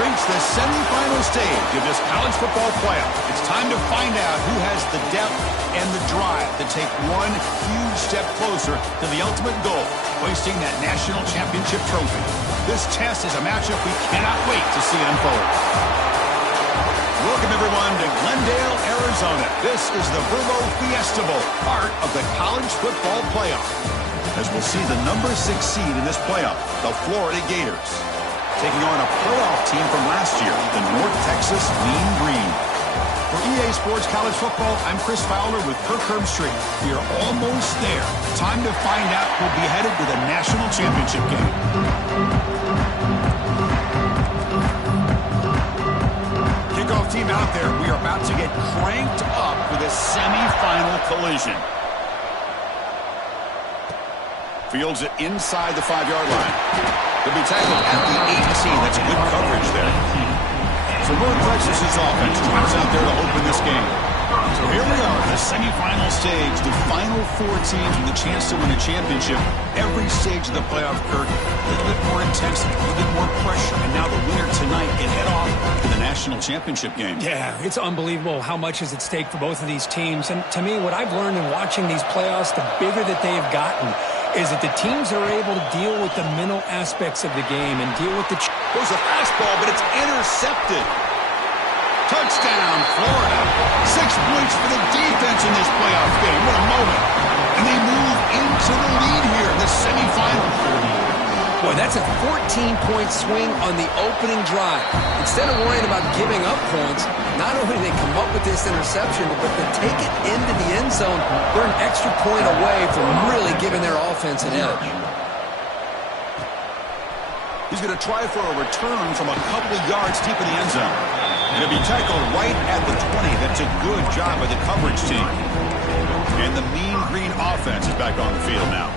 reached the semifinal stage of this college football playoff. It's time to find out who has the depth and the drive to take one huge step closer to the ultimate goal, hoisting that national championship trophy. This test is a matchup we cannot wait to see unfold. Welcome, everyone, to Glendale, Arizona. This is the Fiesta Bowl, part of the college football playoff. As we'll see the number 6 seed in this playoff, the Florida Gators, taking on a playoff team from last year, the North Texas Mean Green. For EA Sports College Football, I'm Chris Fowler with Kirk Herbstreit. We are almost there. Time to find out who'll be headed to the national championship game. Kickoff team out there. We are about to get cranked up with a semifinal collision. Fields it inside the 5-yard line. He'll be tackled at the 18. That's good coverage there. So North Texas' offense drops out there to open this game. So here we are, the semifinal stage. The final 4 teams with a chance to win a championship. Every stage of the playoff, Kirk, a little bit more intensity, a little bit more pressure. And now the winner tonight can head off to the national championship game. Yeah, it's unbelievable how much is at stake for both of these teams. And to me, what I've learned in watching these playoffs, the bigger that they have gotten, is that the teams are able to deal with the mental aspects of the game and deal with the... Goes a fastball, but it's intercepted. Touchdown, Florida. 6 points for the defense in this playoff game. What a moment. And they move into the lead here in the semifinal. Boy, that's a 14-point swing on the opening drive. Instead of worrying about giving up points, not only do they come up with this interception, but to take it into the end zone, they're an extra point away from really giving their offense an edge. He's going to try for a return from a couple of yards deep in the end zone. And he'll be tackled right at the 20. That's a good job by the coverage team. And the Mean Green offense is back on the field now.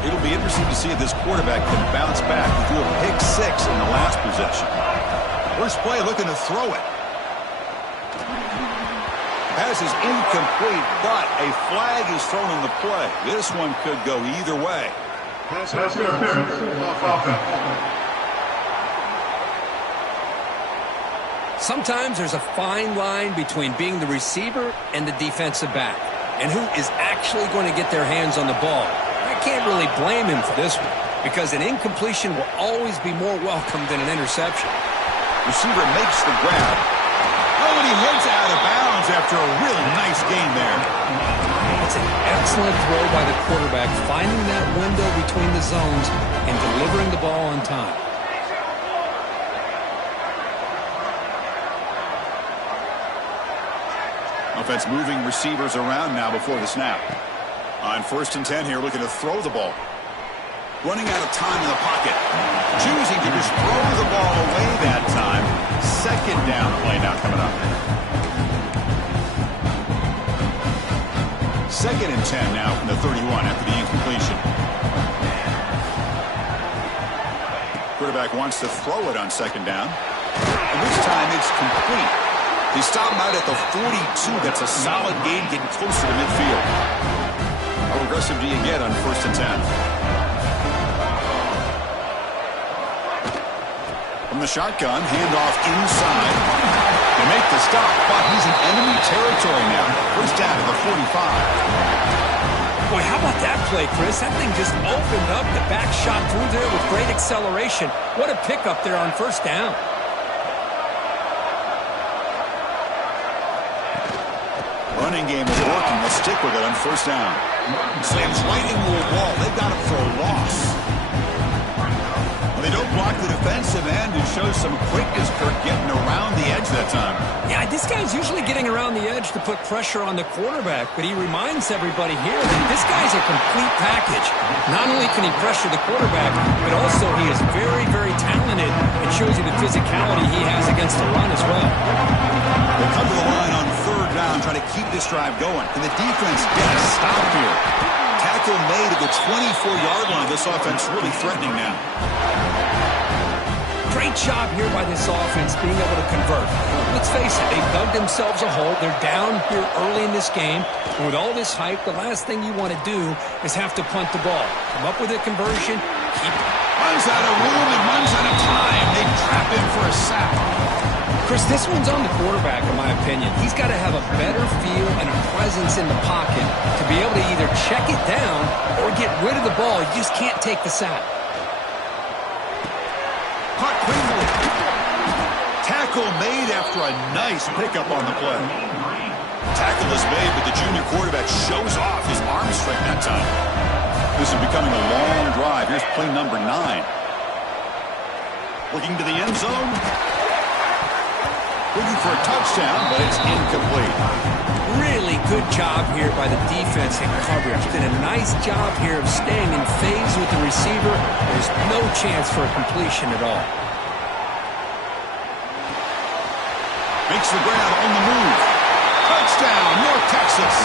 It'll be interesting to see if this quarterback can bounce back. He threw a pick 6 in the last possession. First play looking to throw it. Pass is incomplete, but a flag is thrown in the play. This one could go either way. Pass interference off offense. Sometimes there's a fine line between being the receiver and the defensive back, and who is actually going to get their hands on the ball. I can't really blame him for this one, because an incompletion will always be more welcome than an interception. Receiver makes the grab. Oh, and he heads out of bounds after a really nice game there. It's an excellent throw by the quarterback, finding that window between the zones and delivering the ball on time. Offense moving receivers around now before the snap. On 1st and 10 here, looking to throw the ball. Running out of time in the pocket. Choosing to just throw the ball away that time. 2nd down play now coming up. 2nd and 10 now from the 31 after the incompletion. Quarterback wants to throw it on 2nd down. And this time it's complete. They stop him out at the 42. That's a solid gain, getting closer to midfield. How aggressive do you get on 1st and 10? From the shotgun, handoff inside. They make the stop, but he's in enemy territory now. 1st down to the 45. Boy, how about that play, Chris? That thing just opened up. The back shot through there with great acceleration. What a pickup there on 1st down. Running game is working. They'll stick with it on 1st down. Slams right into a wall. They've got him for a loss. Well, they don't block the defensive end and show some quickness for getting around the edge that time. Yeah, this guy's usually getting around the edge to put pressure on the quarterback, but he reminds everybody here that this guy's a complete package. Not only can he pressure the quarterback, but also he is very, very talented and shows you the physicality he has against the run as well. They come to the line on 3rd down, trying to keep this drive going. Can the defense get a stop here? Tackle made at the 24-yard line. This offense really threatening now. Great job here by this offense being able to convert. Let's face it, they've dug themselves a hole. They're down here early in this game. And with all this hype, the last thing you want to do is have to punt the ball. Come up with a conversion, keep it. Runs out of room and runs out of time. They trap him for a sack. Chris, this one's on the quarterback, in my opinion. He's got to have a better feel and a presence in the pocket to be able to either check it down or get rid of the ball. You just can't take the sack. Caught cleanly. Tackle made after a nice pickup on the play. Tackle is made, but the junior quarterback shows off his arm strength that time. This is becoming a long drive. Here's play number 9. Looking to the end zone. Looking for a touchdown, but it's incomplete. Really good job here by the defense in coverage. Did a nice job here of staying in phase with the receiver. There's no chance for a completion at all. Makes the grab on the move. Touchdown, North Texas.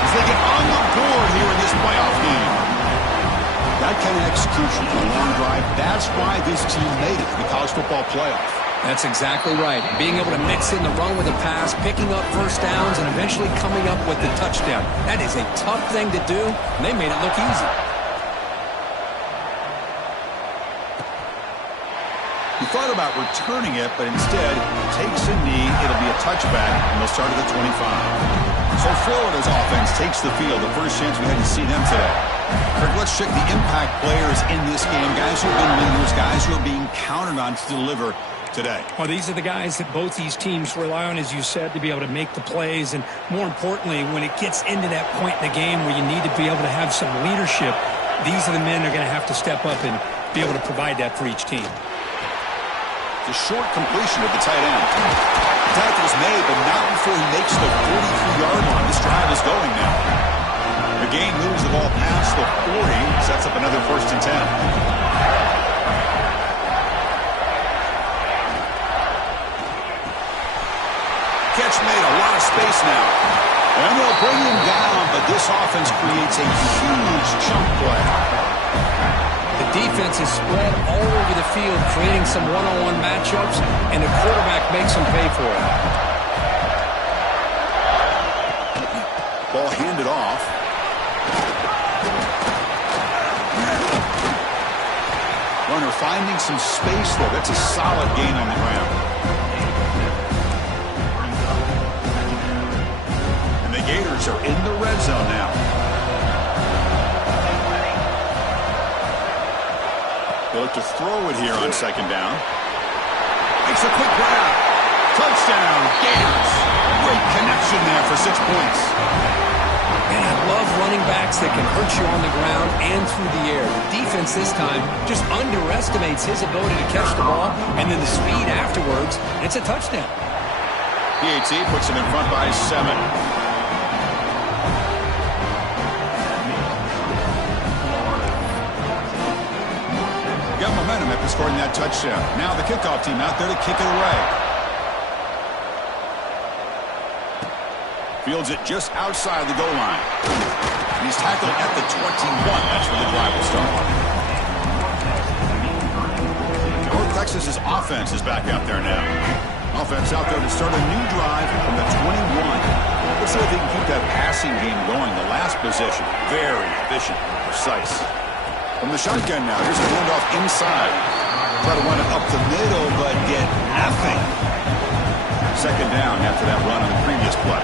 As they get on the board here in this playoff game. That kind of execution for a long drive, that's why this team made it to the college football playoff. That's exactly right. Being able to mix in the run with a pass, picking up first downs, and eventually coming up with the touchdown. That is a tough thing to do, and they made it look easy. He thought about returning it, but instead takes a knee. It'll be a touchback, and they'll start at the 25. So Florida's offense takes the field. The first chance we had to see them today. Kirk, let's check the impact players in this game. Guys who have been leaders, guys who are being counted on to deliver today. Well, these are the guys that both these teams rely on, as you said, to be able to make the plays. And more importantly, when it gets into that point in the game where you need to be able to have some leadership, these are the men that are going to have to step up and be able to provide that for each team. The short completion of the tight end. Tackle is made, but not before he makes the 43-yard line. This drive is going now. The game moves the ball past the 40, sets up another 1st and 10. Catch made, a lot of space now. And they'll bring him down, but this offense creates a huge chunk play. The defense is spread all over the field, creating some one-on-one matchups, and the quarterback makes them pay for it. Ball handed off. Runner finding some space there. That's a solid gain on the ground. And the Gators are in the red zone now. They look to throw it here on 2nd down. Makes a quick grab. Touchdown, Gators. Great connection there for 6 points. And I love running backs that can hurt you on the ground and through the air. The defense this time just underestimates his ability to catch the ball, and then the speed afterwards. It's a touchdown. PAT puts him in front by 7. Got momentum after scoring that touchdown. Now the kickoff team out there to kick it away. Fields it just outside the goal line. And he's tackled at the 21. That's where the drive will start. North Texas's offense is back out there now. Offense out there to start a new drive from the 21. Let's see if they can keep that passing game going. The last possession, very efficient, precise. From the shotgun now, here's a handoff inside. Try to run it up the middle, but get nothing. 2nd down after that run on the previous play.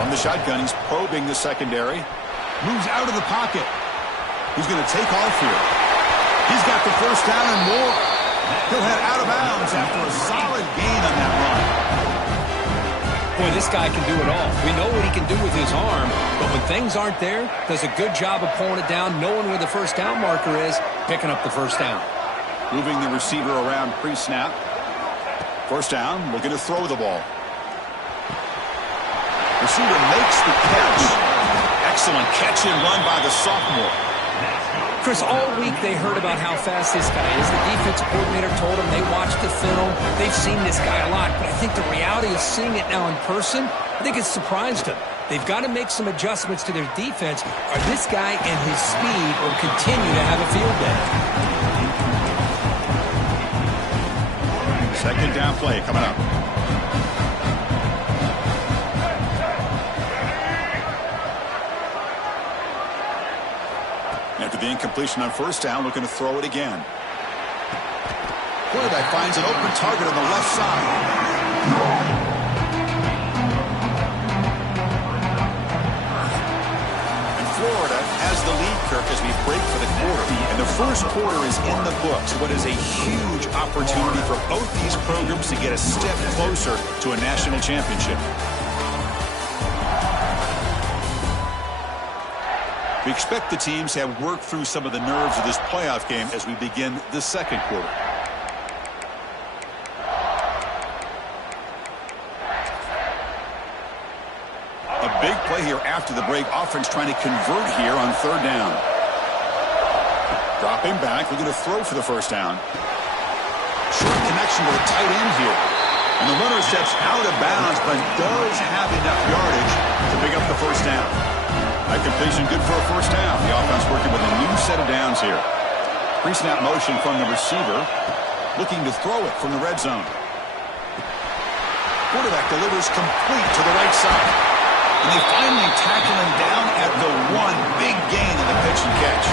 From the shotgun, he's probing the secondary. Moves out of the pocket. He's going to take off here. He's got the 1st down and more. He'll head out of bounds after a solid gain on that run. Boy, this guy can do it all. We know what he can do with his arm, but when things aren't there, does a good job of pulling it down, knowing where the 1st down marker is, picking up the 1st down. Moving the receiver around pre-snap. 1st down, looking to throw the ball. Receiver makes the catch. Excellent catch and run by the sophomore. Chris, all week they heard about how fast this guy is. The defensive coordinator told them they watched the film. They've seen this guy a lot, but I think the reality of seeing it now in person, I think it's surprised them. They've got to make some adjustments to their defense, or this guy and his speed will continue to have a field day. 2nd down play coming up. After the incompletion on 1st down, looking to throw it again. Quarterback finds an open target on the left side. Florida has the lead, Kirk, as we break for the quarter. And the first quarter is in the books. What is a huge opportunity for both these programs to get a step closer to a national championship. We expect the teams to have worked through some of the nerves of this playoff game as we begin the second quarter. Big play here after the break. Offense trying to convert here on third down. Dropping back, looking to throw for the first down. Short connection to the tight end here. And the runner steps out of bounds, but does have enough yardage to pick up the first down. That completion good for a first down. The offense working with a new set of downs here. Pre-snap motion from the receiver. Looking to throw it from the red zone. Quarterback delivers complete to the right side. And they finally tackle him down at the one. Big gain on the pitch and catch.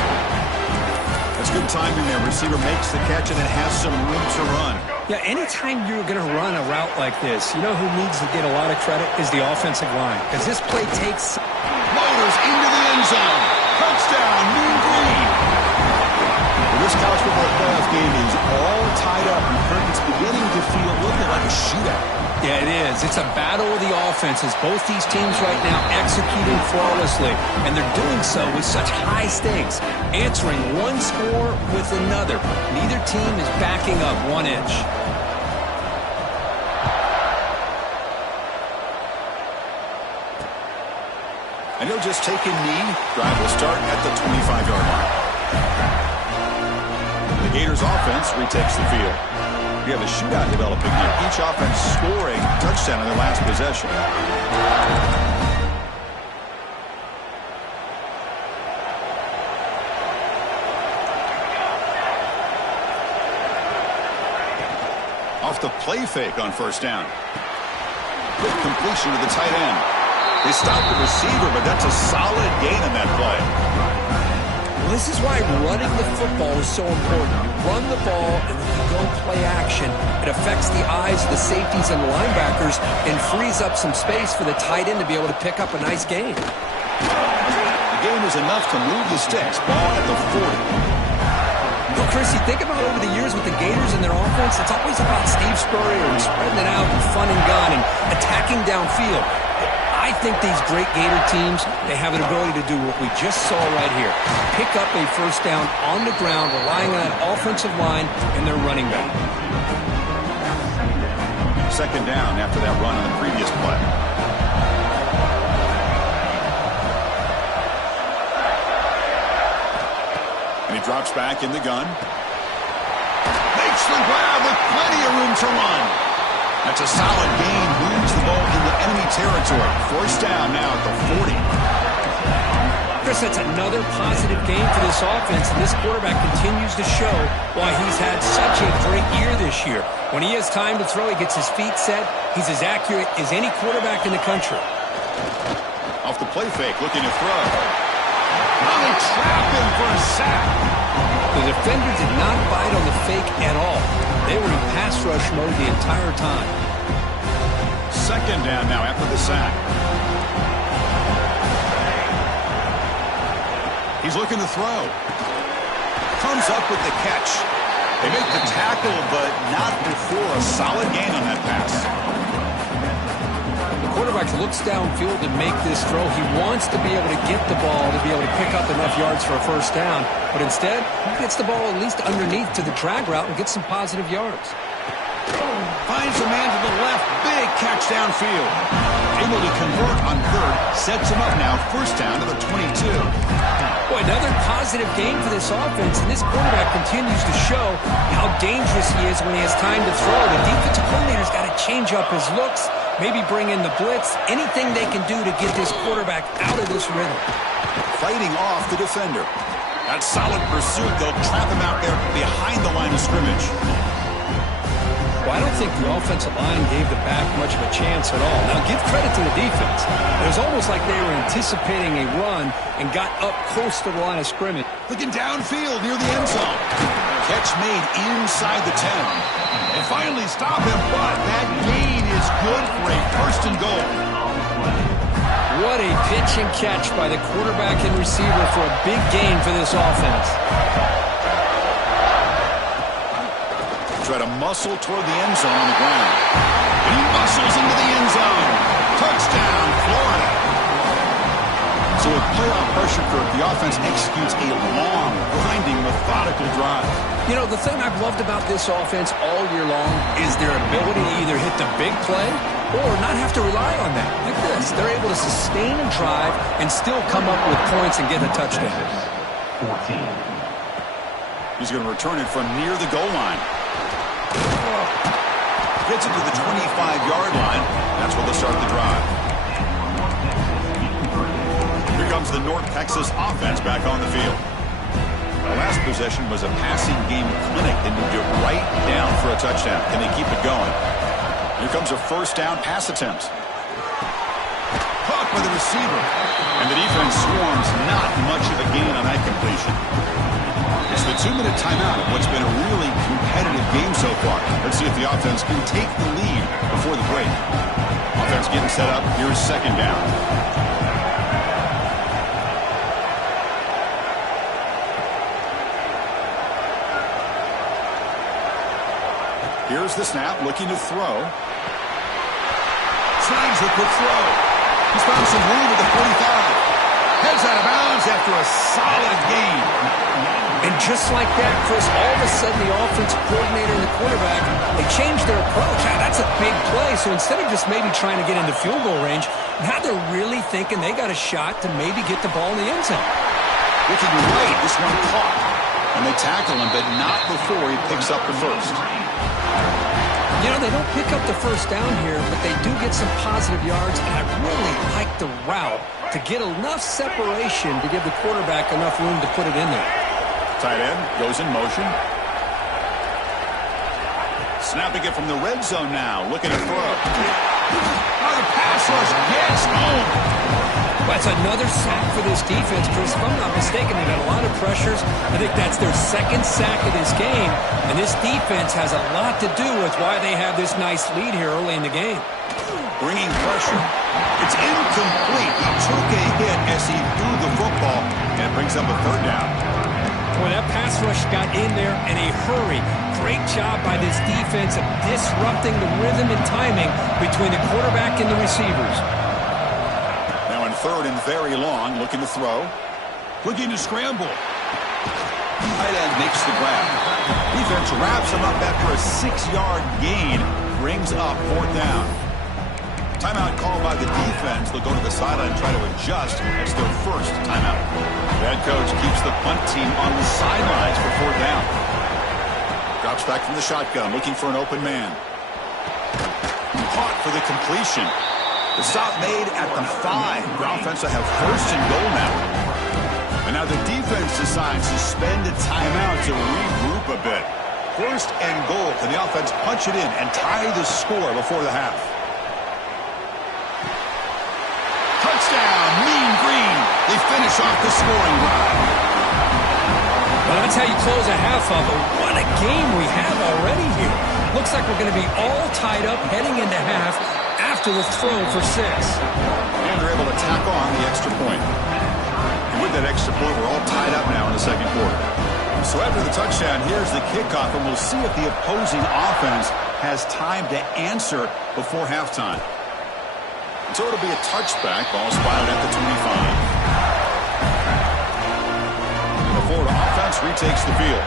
That's good timing there. Receiver makes the catch and it has some room to run. Yeah, anytime you're going to run a route like this, you know who needs to get a lot of credit is the offensive line. Because this play takes... Motors into the end zone. Touchdown, Mean Green. Well, this college football playoff game is all tied up. And Kirk, beginning to feel a little bit like a shootout. Yeah, it is. It's a battle of the offenses. Both these teams right now executing flawlessly, and they're doing so with such high stakes, answering one score with another. Neither team is backing up 1 inch. And he'll just take a knee. Drive will start at the 25-yard line. The Gators offense retakes the field. We have a shootout developing here. Each offense scoring a touchdown in their last possession. Off the play fake on first down. Quick completion to the tight end. They stop the receiver, but that's a solid gain on that play. This is why running the football is so important. You run the ball, and then you go play action. It affects the eyes of the safeties and the linebackers and frees up some space for the tight end to be able to pick up a nice gain. The game is enough to move the sticks. Ball at the 40. Well, Chris, you think about over the years with the Gators and their offense, it's always about Steve Spurrier and spreading it out and fun and gun and attacking downfield. I think these great Gator teams, they have an ability to do what we just saw right here. Pick up a first down on the ground, relying on that offensive line and their running back. Second down after that run on the previous play. And he drops back in the gun. Makes the grab with plenty of room to run. That's a solid gain. Moves the ball into enemy territory. First down now at the 40. Chris, that's another positive game for this offense, and this quarterback continues to show why he's had such a great year this year. When he has time to throw, he gets his feet set. He's as accurate as any quarterback in the country. Off the play fake, looking to throw. Oh, they trap him for a sack. The defender did not bite on the fake at all. They were in pass rush mode the entire time. Second down now after the sack. He's looking to throw. Comes up with the catch. They make the tackle, but not before a solid gain on that pass. The quarterback looks downfield to make this throw. He wants to be able to get the ball to be able to pick up enough yards for a first down. But instead, he gets the ball at least underneath to the drag route and gets some positive yards. Finds a man to the left. Big catch downfield. Able to convert on third. Sets him up now. First down to the 22. Boy, another positive game for this offense, and this quarterback continues to show how dangerous he is when he has time to throw. The defensive coordinator's got to change up his looks, maybe bring in the blitz, anything they can do to get this quarterback out of this rhythm. Fighting off the defender. That solid pursuit. They'll trap him out there behind the line of scrimmage. Well, I don't think the offensive line gave the back much of a chance at all. Now, give credit to the defense. It was almost like they were anticipating a run and got up close to the line of scrimmage. Looking downfield near the end zone. Catch made inside the 10. They finally stop him, but that gain is good for a first and goal. What a pitch and catch by the quarterback and receiver for a big gain for this offense. Try to muscle toward the end zone on the ground. And he muscles into the end zone. Touchdown, Florida. So with playoff pressure curve, the offense executes a long, grinding, methodical drive. You know, the thing I've loved about this offense all year long is their ability to either hit the big play or not have to rely on that. Like this, they're able to sustain a drive and still come up with points and get a touchdown. 14. He's going to return it from near the goal line. Gets it to the 25-yard line. That's where they'll start the drive. Here comes the North Texas offense back on the field. The last possession was a passing game clinic. They moved it right down for a touchdown. Can they keep it going? Here comes a first down pass attempt. Caught by the receiver. And the defense swarms. Not much of a gain on that completion. It's the 2-minute timeout of what's been a really competitive game so far. Let's see if the offense can take the lead before the break. Offense getting set up. Here's second down. Here's the snap, looking to throw. Snags the quick throw. He's found some room at the 45. Heads out of bounds after a solid gain. And just like that, Chris, all of a sudden the offensive coordinator and the quarterback, they changed their approach. Now, that's a big play. So instead of just maybe trying to get into field goal range, now they're really thinking they got a shot to maybe get the ball in the end zone. Looking right, this one caught. And they tackle him, but not before he picks up the first. You know, they don't pick up the first down here, but they do get some positive yards, and I really like the route to get enough separation to give the quarterback enough room to put it in there. Tight end goes in motion. Snapping it from the red zone now, looking to throw. Another pass rush gets home. That's another sack for this defense, Chris. If I'm not mistaken, they've had a lot of pressures. I think that's their second sack of this game. And this defense has a lot to do with why they have this nice lead here early in the game. Bringing pressure. It's incomplete. He took a hit as he threw the football and brings up a third down. Boy, that pass rush got in there in a hurry. Great job by this defense of disrupting the rhythm and timing between the quarterback and the receivers. Third and very long, looking to throw. Looking to scramble. Tight end makes the grab. Defense wraps him up after a 6-yard gain. Brings up fourth down. Timeout called by the defense. They'll go to the sideline and try to adjust. That's their first timeout. The head coach keeps the punt team on the sidelines for fourth down. Drops back from the shotgun, looking for an open man. Caught for the completion. The stop made at the 5. The offense will have first and goal now. And now the defense decides to spend a timeout to regroup a bit. First and goal. Can the offense punch it in and tie the score before the half? Touchdown, Mean Green. They finish off the scoring drive. Well, that's how you close a half of it. What a game we have already here. Looks like we're going to be all tied up heading into half after the throw for 6. And they're able to tack on the extra point. And with that extra point, we're all tied up now in the second quarter. So after the touchdown, here's the kickoff, and we'll see if the opposing offense has time to answer before halftime. And so it'll be a touchback. Ball spotted at the 25. And the Florida offense retakes the field.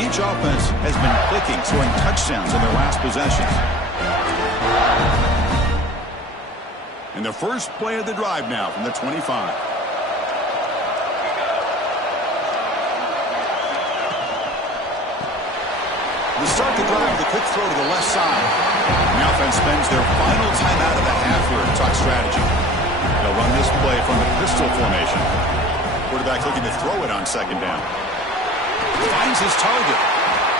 Each offense has been clicking, scoring touchdowns in their last possessions. And the first play of the drive now from the 25. To start the drive, the quick throw to the left side. And the offense spends their final timeout of the half here to talk strategy. They'll run this play from the pistol formation. Quarterback looking to throw it on second down. Finds his target.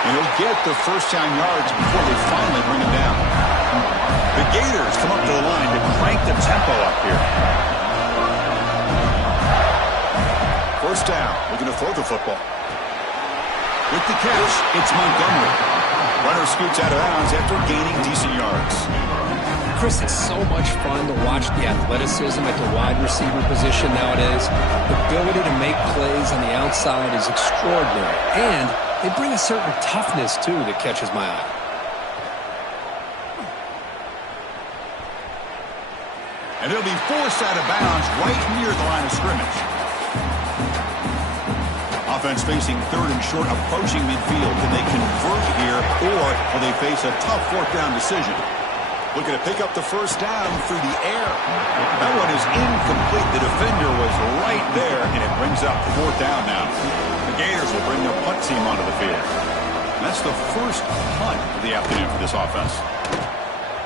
And he'll get the first down yards before they finally bring him down. The Gators come up to the line to crank the tempo up here. First down, looking to throw the football. With the catch, it's Montgomery. Runner scoots out of bounds after gaining decent yards. Chris, it's so much fun to watch the athleticism at the wide receiver position nowadays. The ability to make plays on the outside is extraordinary. And they bring a certain toughness, too, that catches my eye. And they'll be forced out of bounds right near the line of scrimmage. Offense facing third and short, approaching midfield. Can they convert here, or will they face a tough fourth down decision? Looking to pick up the first down through the air. That one is incomplete. The defender was right there, and it brings up fourth down now. The Gators will bring their punt team onto the field. And that's the first punt of the afternoon for this offense.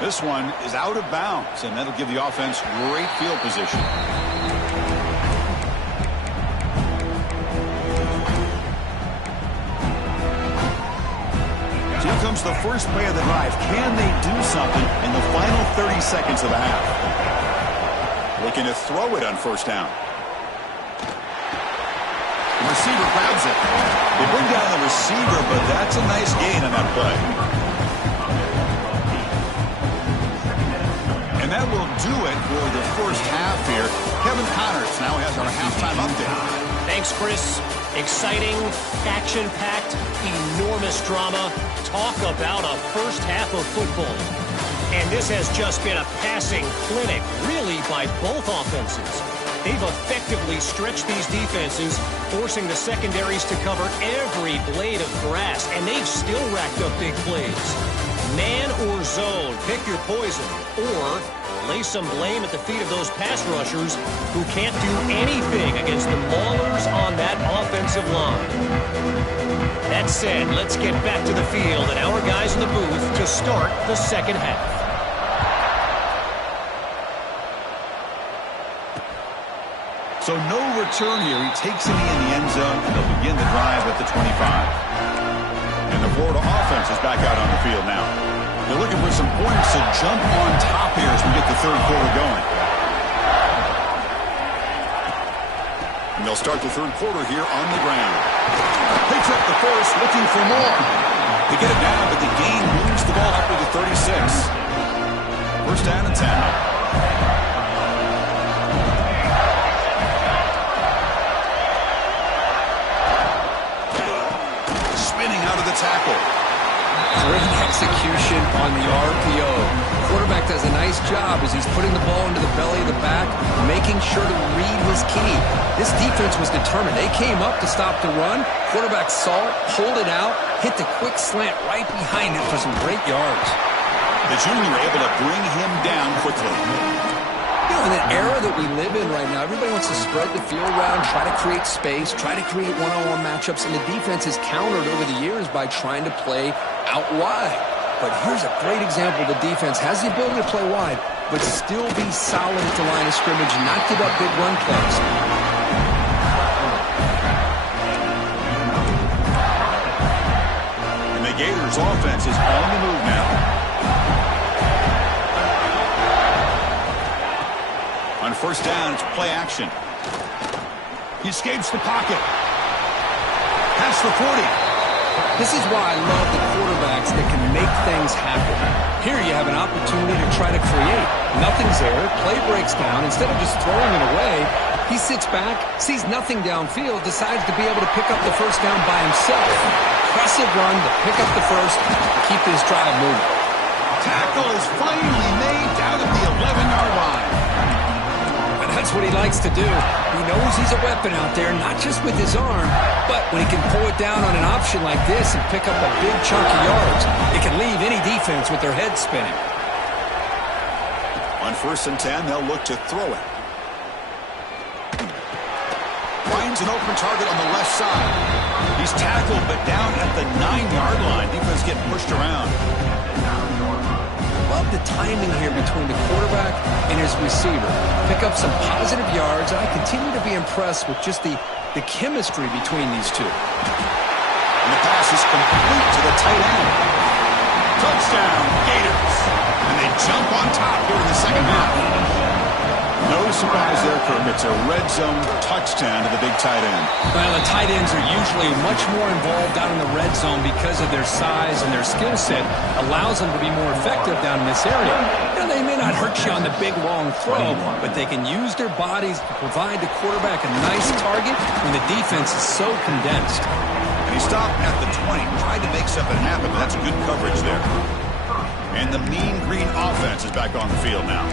This one is out of bounds, and that'll give the offense great field position. Here comes the first play of the drive. Can they do something in the final 30 seconds of the half? Looking to throw it on first down. The receiver grabs it. They bring down the receiver, but that's a nice gain on that play. And that will do it for the first half here. Kevin Connors now has our halftime update. Thanks, Chris. Exciting, action-packed, enormous drama. Talk about a first half of football. And this has just been a passing clinic, really, by both offenses. They've effectively stretched these defenses, forcing the secondaries to cover every blade of grass, and they've still racked up big plays. Man or zone, pick your poison, or lay some blame at the feet of those pass rushers who can't do anything against the maulers on that offensive line. That said, let's get back to the field and our guys in the booth to start the second half. So no return here. He takes it in the end zone, and they'll begin the drive at the 25. And the Florida offense is back out on the field now. They're looking for some points to jump on top here as we get the third quarter going. And they'll start the third quarter here on the ground. Picks up the first, looking for more. They get it down, but the gain moves the ball up to the 36. First down and 10. Tackle. Great execution on the RPO. Quarterback does a nice job as he's putting the ball into the belly of the back, making sure to read his key. This defense was determined. They came up to stop the run. Quarterback saw it, pulled it out, hit the quick slant right behind it for some great yards. The junior able to bring him down quickly. You know, in the era that we live in right now, everybody wants to spread the field around, try to create space, try to create one-on-one matchups, and the defense has countered over the years by trying to play out wide. But here's a great example. The defense has the ability to play wide, but still be solid at the line of scrimmage and not give up big run plays. And the Gators offense is on the move now. On first down, it's play action. He escapes the pocket. Past the 40. This is why I love the quarterbacks that can make things happen. Here you have an opportunity to try to create. Nothing's there. Play breaks down. Instead of just throwing it away, he sits back, sees nothing downfield, decides to be able to pick up the first down by himself. Impressive run to pick up the first, keep this drive moving. Tackle is finally made down at the 11-yard line. That's what he likes to do. He knows he's a weapon out there, not just with his arm, but when he can pull it down on an option like this and pick up a big chunk of yards, it can leave any defense with their head spinning. On first and 10, they'll look to throw it. Finds an open target on the left side. He's tackled, but down at the 9-yard line. Defense getting pushed around. Love the timing here between the quarterback and his receiver. Pick up some positive yards. I continue to be impressed with just the chemistry between these two. And the pass is complete to the tight end. Touchdown, Gators. And they jump on top here in the second half. No No surprise there, Kirk. It's a red zone touchdown to the big tight end. Well, the tight ends are usually much more involved down in the red zone because of their size and their skill set allows them to be more effective down in this area. You know, they may not hurt you on the big, long throw, but they can use their bodies to provide the quarterback a nice target when the defense is so condensed. And he stopped at the 20, tried to make something happen, but that's good coverage there. And the mean green offense is back on the field now.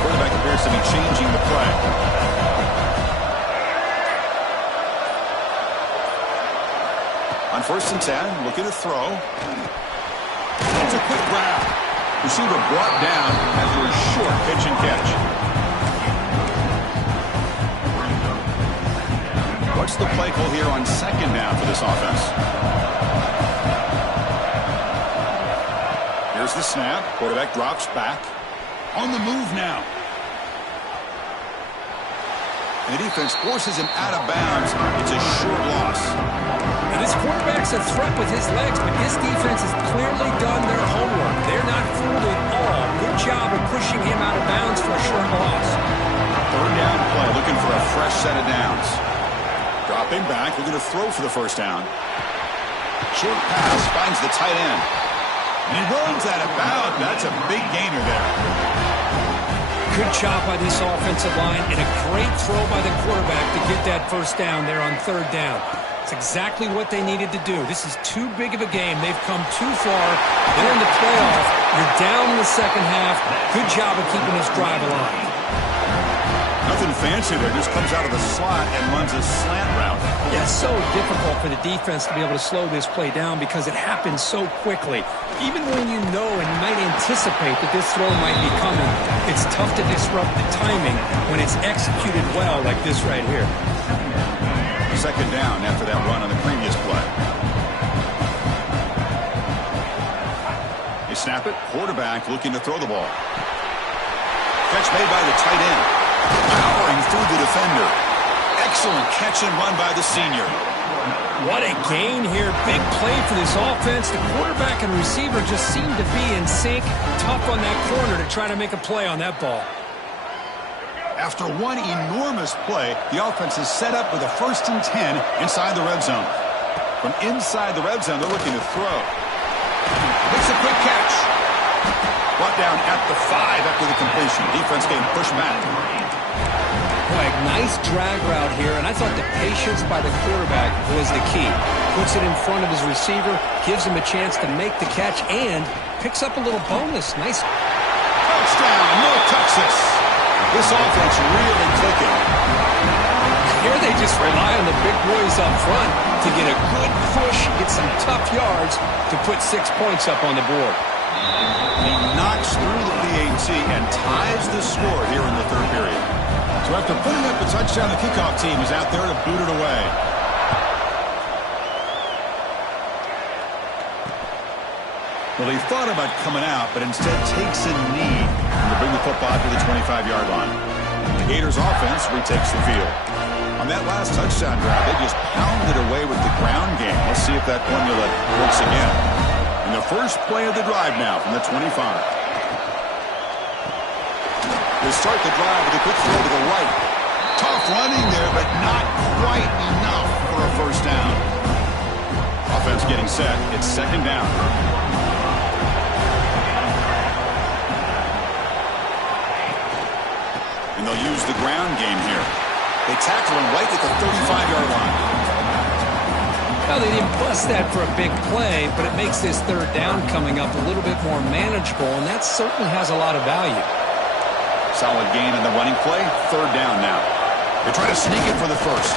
Quarterback appears to be changing the play. On 1st and 10, looking to throw. It's a quick grab. Receiver brought down after a short pitch and catch. What's the play call here on 2nd down for this offense? Here's the snap. Quarterback drops back. On the move now. And the defense forces him out of bounds. It's a short loss. And this quarterback's a threat with his legs, but this defense has clearly done their homework. They're not fooled at all. Good job of pushing him out of bounds for a short loss. 3rd down play, looking for a fresh set of downs. Dropping back, looking to throw for the 1st down. Short pass finds the tight end. And he runs out of bounds. That's a big gainer there. Good job by this offensive line and a great throw by the quarterback to get that 1st down there on 3rd down. It's exactly what they needed to do. This is too big of a game. They've come too far. They're in the playoff. You're down in the 2nd half. Good job of keeping this drive alive. Nothing fancy there. Just comes out of the slot and runs a slant route. Yeah, it's so difficult for the defense to be able to slow this play down because it happens so quickly. Even when you know and you might anticipate that this throw might be coming, it's tough to disrupt the timing when it's executed well like this right here. 2nd down after that run on the previous play. They snap it. Quarterback looking to throw the ball. Catch made by the tight end. Powering through the defender. Excellent catch and run by the senior. What a gain here. Big play for this offense. The quarterback and receiver just seem to be in sync. Tough on that corner to try to make a play on that ball. After one enormous play, the offense is set up with a 1st and 10 inside the red zone. From inside the red zone, they're looking to throw. It's a quick catch. Brought down at the 5 after the completion. Defense getting pushed back. Boy, nice drag route here, and I thought the patience by the quarterback was the key. Puts it in front of his receiver, gives him a chance to make the catch, and picks up a little bonus. Nice. Touchdown, North Texas. This offense really clicking. Here they just rely on the big boys up front to get a good push, get some tough yards to put 6 points up on the board. He knocks through the PAT and ties the score here in the 3rd period. So after putting up a touchdown, the kickoff team is out there to boot it away. Well, he thought about coming out, but instead takes a knee to bring the football to the 25-yard line. The Gators offense retakes the field. On that last touchdown drive, they just pounded away with the ground game. Let's see if that formula works again. And the first play of the drive now from the 25. They start the drive with a quick throw to the right. Tough running there, but not quite enough for a 1st down. Offense getting set. It's 2nd down. And they'll use the ground game here. They tackle him right at the 35-yard line. Well, they didn't bust that for a big play, but it makes this 3rd down coming up a little bit more manageable, and that certainly has a lot of value. Solid gain in the running play. 3rd down now. They try to sneak it for the 1st.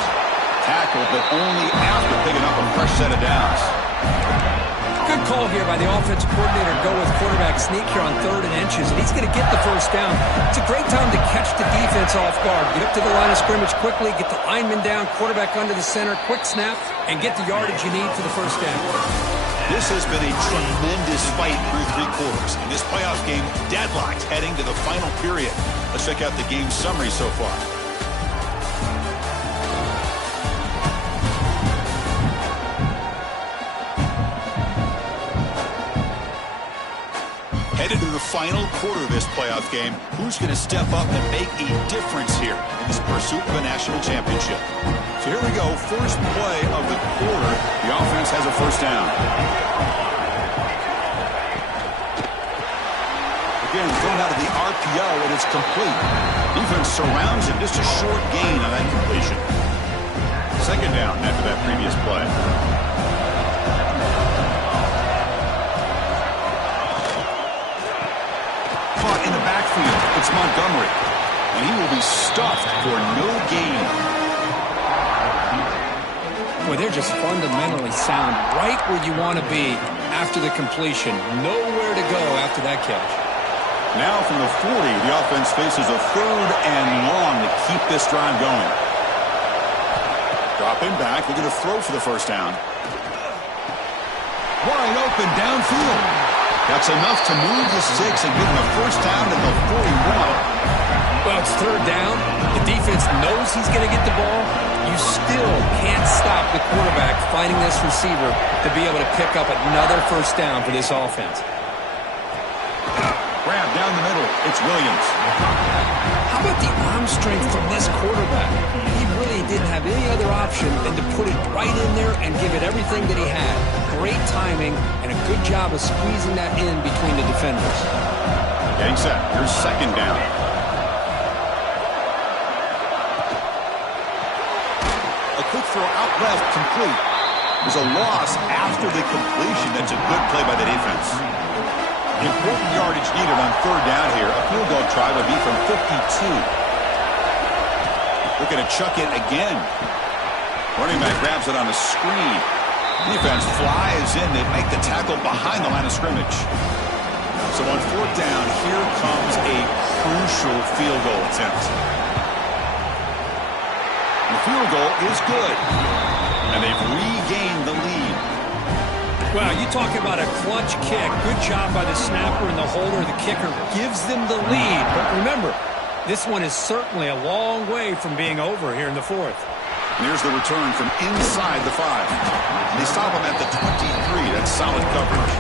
Tackled, but only after picking up a fresh set of downs. Good call here by the offensive coordinator to go with quarterback sneak here on 3rd and inches, and he's going to get the 1st down. It's a great time to catch the defense off guard. Get up to the line of scrimmage quickly, get the lineman down, quarterback under the center, quick snap, and get the yardage you need for the 1st down. This has been a tremendous fight through 3 quarters. In this playoff game, deadlocked heading to the final period. Let's check out the game summary so far. final quarter of this playoff game. Who's going to step up and make a difference here in this pursuit of a national championship? So here we go. First play of the quarter. The offense has a first down. Again, thrown out of the RPO, and it's complete. Defense surrounds him. Just a short gain on that completion. Second down after that previous play. Caught in the backfield. It's Montgomery. And he will be stuffed for no gain. Well, they're just fundamentally sound right where you want to be after the completion. Nowhere to go after that catch. Now from the 40, the offense faces a third and long to keep this drive going. Dropping back, they're going to throw for the first down. Wide open downfield. That's enough to move the sticks and give them a first down at the 41. Well, it's third down. The defense knows he's going to get the ball. You still can't stop the quarterback finding this receiver to be able to pick up another first down for this offense. Grab down the middle. It's Williams. How about the arm strength from this quarterback? He really didn't have any other option than to put it right in there and give it everything that he had. Great timing and a good job of squeezing that in between the defenders. Getting set. Here's second down. A quick throw out left, complete. There's a loss after the completion. That's a good play by the defense. Important yardage needed on third down here. A field goal try would be from 52. Looking to chuck it again. Running back grabs it on a screen. Defense flies in. They make the tackle behind the line of scrimmage. So on fourth down, here comes a crucial field goal attempt. The field goal is good. And they've regained the lead. Well, you talk about a clutch kick. Good job by the snapper and the holder. The kicker gives them the lead. But remember, this one is certainly a long way from being over here in the fourth. And here's the return from inside the 5. They stop him at the 23. That's solid coverage.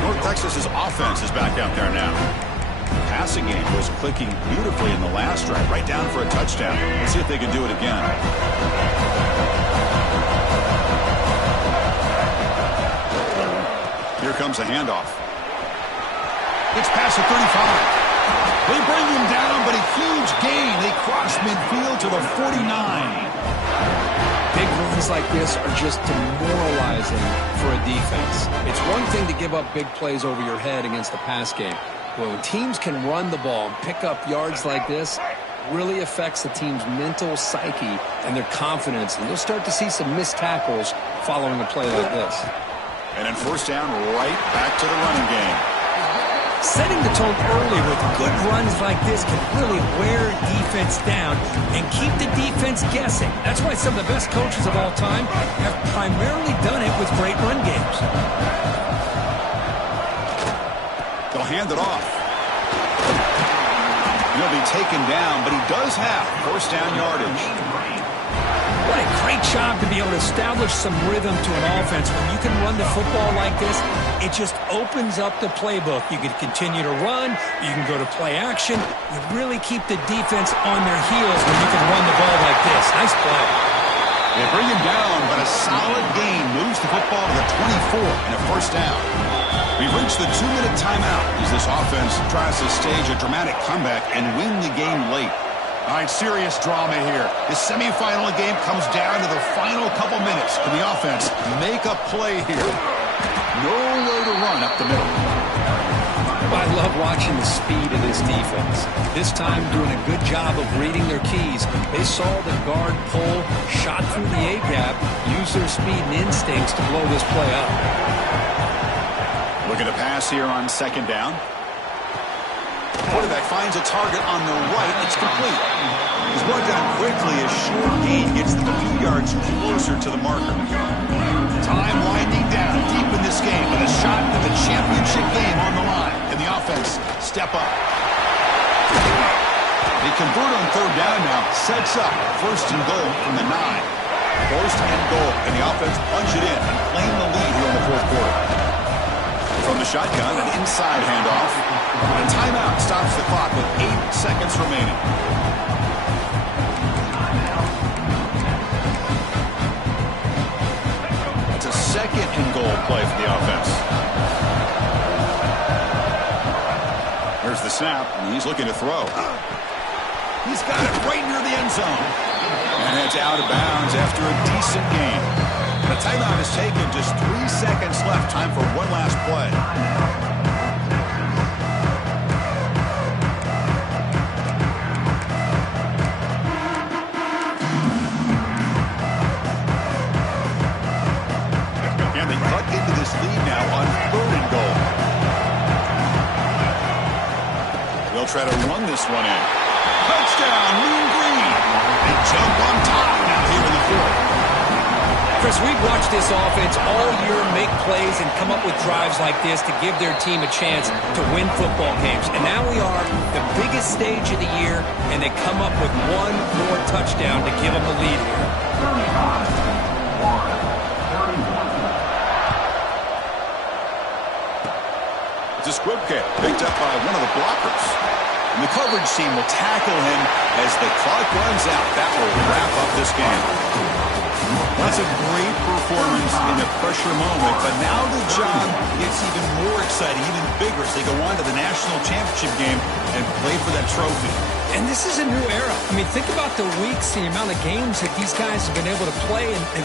North Texas's offense is back out there now. Passing game was clicking beautifully in the last drive, right down for a touchdown. Let's see if they can do it again. Here comes a handoff. It's past the 35. They bring him down, but a huge gain. They cross midfield to the 49. Big runs like this are just demoralizing for a defense. It's one thing to give up big plays over your head against the pass game. But when teams can run the ball and pick up yards like this, really affects the team's mental psyche and their confidence. And you'll start to see some missed tackles following a play like this. And then first down, right back to the running game. Setting the tone early with good runs like this can really wear defense down and keep the defense guessing. That's why some of the best coaches of all time have primarily done it with great run games. They'll hand it off. He'll be taken down, but he does have first down yardage. What a great job to be able to establish some rhythm to an offense. When you can run the football like this, it just opens up the playbook. You can continue to run. You can go to play action. You really keep the defense on their heels when you can run the ball like this. Nice play. They bring him down, but a solid gain moves the football to the 24 and a first down. We've reached the 2-minute timeout as this offense tries to stage a dramatic comeback and win the game late. All right, serious drama here. The semifinal game comes down to the final couple minutes. Can the offense make a play here? Nowhere to run up the middle. I love watching the speed of this defense. This time doing a good job of reading their keys. They saw the guard pull, shot through the A-gap, used their speed and instincts to blow this play up. Looking to pass here on second down. Quarterback finds a target on the right. It's complete. He's brought down quickly as short gain gets them a few yards closer to the marker. Time winding down deep in this game with a shot at the championship game on the line. And the offense step up. They convert on third down now. Sets up first and goal from the 9. First and goal. And the offense punch it in and claim the lead here in the fourth quarter. From the shotgun, an inside handoff. And a timeout stops the clock with 8 seconds remaining. It's a second and goal play for the offense. Here's the snap, and he's looking to throw. He's got it right near the end zone. And it's out of bounds after a decent gain. The timeout is taken. Just 3 seconds left. Time for one last play. And they cut into this lead now on 3rd and goal. They'll try to run this one in. Touchdown, Mean Green. They jump on top now here in the 4th. Chris, we've watched this offense all year make plays and come up with drives like this to give their team a chance to win football games. And now we are the biggest stage of the year, and they come up with one more touchdown to give them the lead here. It's a squib kick picked up by one of the blockers. And the coverage team will tackle him as the clock runs out. That will wrap up this game. That's a great performance in a pressure moment, but now the job gets even more exciting, even bigger as they go on to the national championship game and play for that trophy. And this is a new era. I mean, think about the weeks, the amount of games that these guys have been able to play. And